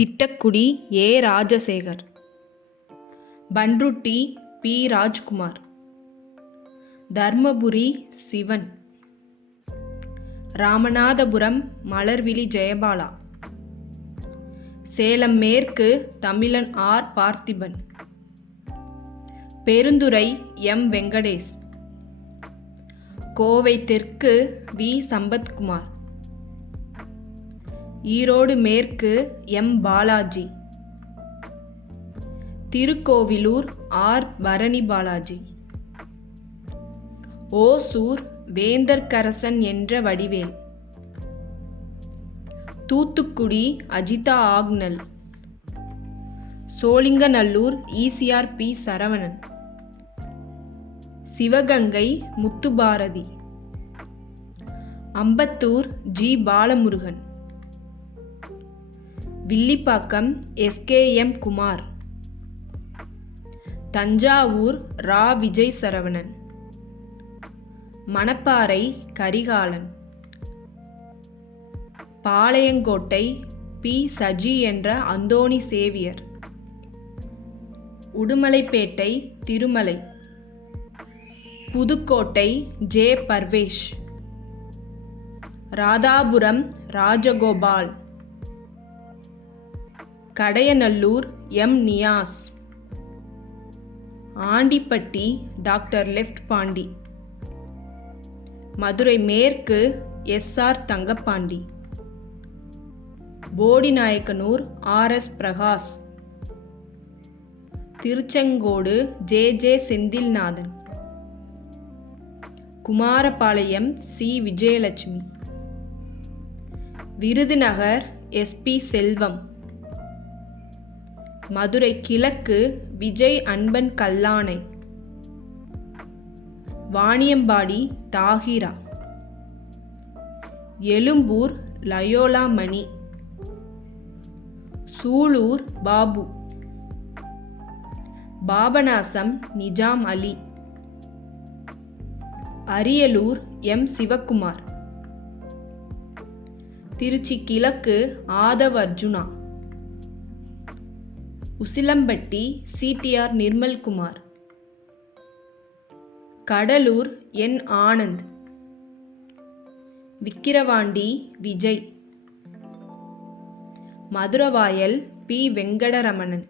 Tittakudi A. Rajasekar. Panruti P. Rajkumar. Dharmapuri Sivan. Ramanathapuram Malarvizhi Jayabala. Salem மேற்கு தமிழன் R. Parthiban. Perundurai M. Venkatesh. Kovai தெற்கு வி. சம்பத்குமார். ஈரோடு மேற்கு எம். பாலாஜி. திருக்கோவிலூர் ஆர். பரணி பாலாஜி. ஓசூர் வேந்தர்கரசன் என்ற Vadivel. Thoothukudi Ajitha Agnel. Sholinganallur ECR P. Saravanan. Sivaganga Muthubharathi. Ambattur G. Balamurugan. Villivakkam SKM Kumar. Thanjavur ரா. Vijay Saravanan Manapparai Karikalan. Palayamkottai P. Saji என்ற Anthony Xavier. Udumalaipettai Thirumalai. Pudukkottai J. Parvesh. Radhapuram Rajagopal. Kadayanallur M. Niyas. Andipatti doctor left Pandi. Madurai மேற்கு SR Thangapandi. Bodinayakanur RS Prakash. Tiruchengode J. J. Senthilnathan. Kumarapalayam C. Vijayalakshmi. Virudhunagar SP Selvam. Madurai கிழக்கு Vijay Anban Kallanai Vaniyambadi Thahira. Egmore Loyola Mani Sulur Babu. Papanasam Nizam Ali. Ariyalur M Sivakumar. Trichy கிழக்கு Aadhav Arjuna. Usilampatti CTR Nirmalkumar. Cuddalore N. Anand. Vikravandi Vijay. Maduravoyal P. Venkataramanan.